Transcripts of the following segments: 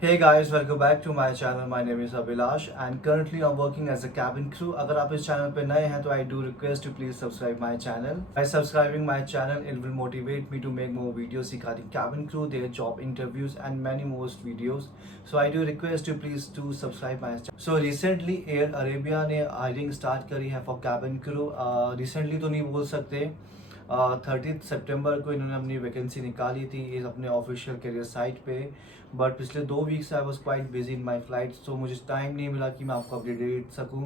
Hey guys, welcome back to my channel. My name is Abhilash and currently I'm working as a cabin crew. अगर आप इस channel पे नए हैं तो I do request to please subscribe my channel. By subscribing my channel, it will motivate me to make more videos regarding cabin crew, their job interviews and many more videos. So I do request to please do subscribe my channel. So recently Air Arabia ने hiring start करी है for cabin crew. Recently तो नहीं बोल सकते. 30 सितंबर को इन्होंने अपनी वैकेंसी निकाली थी इस अपने ऑफिशियल करियर साइट पे। बट पिछले 2 वीक से I was quite busy in my flight, तो मुझे टाइम नहीं मिला कि मैं आपको अपडेट दे सकूँ।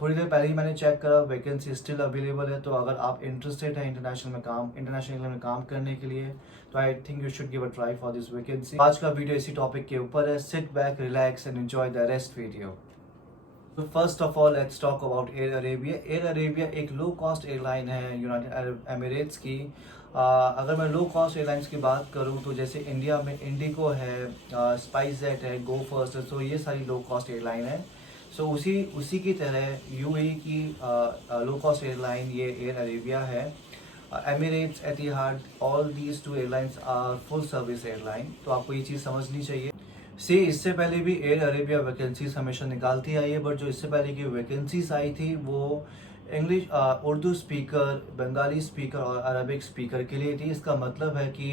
थोड़ी देर पहले ही मैंने चेक करा, वैकेंसी स्टिल अवेलेबल है। तो अगर आप इंटरेस्टेड हैं इंटरनेशनल में काम करने के लिए, तो I think you should give a try for this vacancy. आज का वीडियो इसी टॉपिक के ऊपर है। Sit back, relax and enjoy the rest video. तो first of all let's talk about Air Arabia. Air Arabia एक लो कॉस्ट एयरलाइन है United Arab Emirates की। अगर मैं लो कॉस्ट एयरलाइंस की बात करूं तो जैसे इंडिया में इंडिगो है, स्पाइस जेट है, गो फर्स्ट है, तो ये सारी लो कॉस्ट एयरलाइन है। सो उसी की तरह यूएई की लो कॉस्ट एयरलाइन ये एयर अरेबिया है। Emirates, Etihad, all these two airlines are full service airline, तो आपको ये चीज़ समझनी चाहिए। इससे पहले भी एयर अरेबिया वैकेंसीज हमेशा निकालती आई है, बट जो इससे पहले की वैकेंसीज आई थी वो English, Urdu speaker, Bengali speaker और अरबिक स्पीकर के लिए थी। इसका मतलब है कि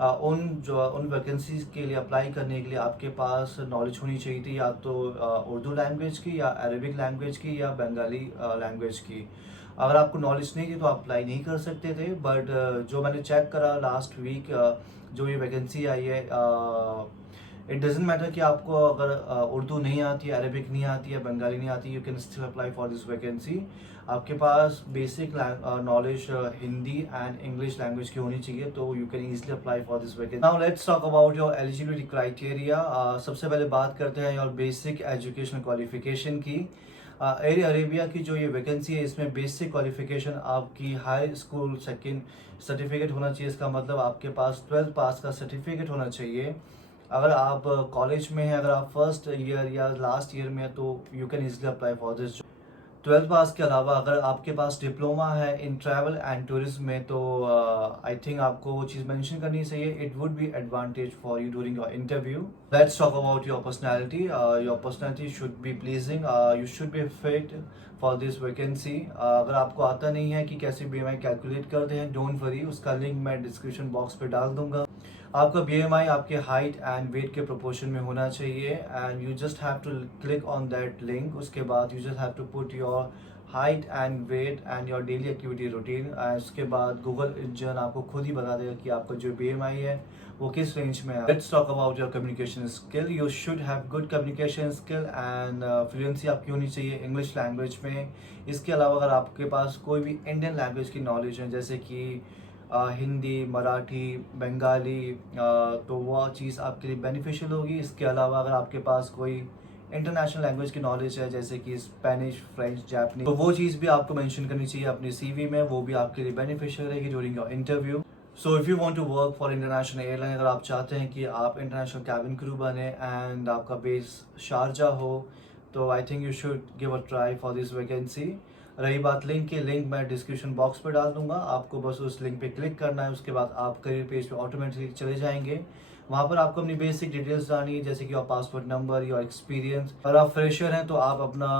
उन वैकेंसीज के लिए अप्लाई करने के लिए आपके पास नॉलेज होनी चाहिए थी, या तो उर्दू लैंग्वेज की, या अरबिक लैंग्वेज की, या बंगाली लैंग्वेज की। अगर आपको नॉलेज नहीं थी तो आप अप्लाई नहीं कर सकते थे। बट जो मैंने चेक करा लास्ट वीक, जो ये वैकेंसी आई है, इट डजेंट मैटर कि आपको अगर उर्दू नहीं आती है, अरबिक नहीं आती है, बंगाली नहीं आती, you can still apply for this vacancy. आपके पास basic knowledge Hindi and English language की होनी चाहिए, तो you can easily apply for this vacancy. Now let's talk about your eligibility criteria. सबसे पहले बात करते हैं योर बेसिक एजुकेशन क्वालिफिकेशन की। एयर अरेबिया की जो ये वैकेंसी है, इसमें बेसिक क्वालिफिकेशन आपकी हाई स्कूल सेकेंड सर्टिफिकेट होना चाहिए। इसका मतलब आपके पास 12th पास का सर्टिफिकेट होना चाहिए। अगर आप कॉलेज में हैं, अगर आप फर्स्ट ईयर या लास्ट ईयर में हैं, तो you can easily apply for this. 12th पास के अलावा अगर आपके पास डिप्लोमा है इन ट्रैवल एंड टूरिज्म में, तो आई थिंक आपको वो चीज़ मेंशन करनी चाहिए। It would be advantage for you during your interview. Let's talk about your personality. Your personality should be pleasing, you should be fit for this vacancy. अगर आपको आता नहीं है कि कैसे बीएमआई कैलकुलेट करते हैं, डोंट वरी, उसका लिंक मैं डिस्क्रिप्शन बॉक्स पे डाल दूंगा। आपका बीएमआई आपके हाइट एंड वेट के प्रोपोर्शन में होना चाहिए, and you just have to click on that link. उसके बाद you just have to put your height and weight and your daily activity routine. उसके बाद गूगल इंजन आपको खुद ही बता देगा कि आपका जो बीएमआई है वो किस रेंज में है। Let's talk about your communication skill. You should have good communication skill and fluency आपकी होनी चाहिए इंग्लिश लैंग्वेज में। इसके अलावा अगर आपके पास कोई भी इंडियन लैंग्वेज की नॉलेज है, जैसे कि हिंदी, मराठी, बंगाली, तो वह चीज़ आपके लिए बेनिफिशियल होगी। इसके अलावा अगर आपके पास कोई इंटरनेशनल लैंग्वेज की नॉलेज है, जैसे कि स्पेनिश, फ्रेंच, जापानीज, तो वो चीज़ भी आपको मेंशन करनी चाहिए अपनी सीवी में, वो भी आपके लिए बेनिफिशियल रहेगी during your interview. So if you want to work for international airline, अगर आप चाहते हैं कि आप इंटरनेशनल कैबिन क्रू बने एंड आपका बेस शारजा हो, तो I think you should give a try for this vacancy. रही बात लिंक की, लिंक मैं डिस्क्रिप्शन बॉक्स पे डाल दूंगा, आपको बस उस लिंक पे क्लिक करना है। उसके बाद आप करियर पेज पे ऑटोमेटिकली चले जाएंगे। वहाँ पर आपको अपनी बेसिक डिटेल्स डालनी है, जैसे कि your passport number, your experience. अगर आप फ्रेशर हैं तो आप अपना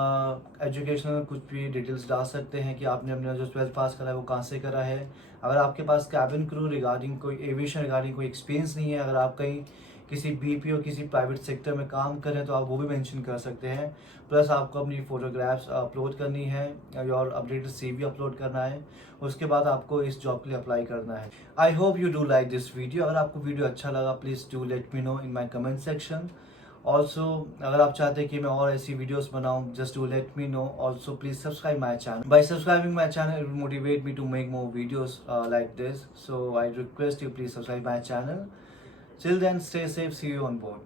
एजुकेशनल कुछ भी डिटेल्स डाल सकते हैं कि आपने अपना जो 12th पास करा है वो कहाँ से करा है। अगर आपके पास कैबिन क्रू रिगार्डिंग कोई एविएशन रिगार्डिंग कोई एक्सपीरियंस नहीं है, अगर आप कहीं किसी बीपीओ किसी प्राइवेट सेक्टर में काम करें, तो आप वो भी मेंशन कर सकते हैं। प्लस आपको अपनी फोटोग्राफ्स अपलोड करनी है और अपडेटेड सीवी अपलोड करना है। उसके बाद आपको इस जॉब के लिए अप्लाई करना है। I hope you do like this video. अगर आपको वीडियो अच्छा लगा, please do let me no in my comment section. Also अगर आप चाहते हैं कि मैं और ऐसी वीडियोस बनाऊं, just do let me know. Also please subscribe my channel. By subscribing my channel, it will motivate me to make more videos like this. So I request you, please subscribe my channel. Till then, stay safe. See you on board.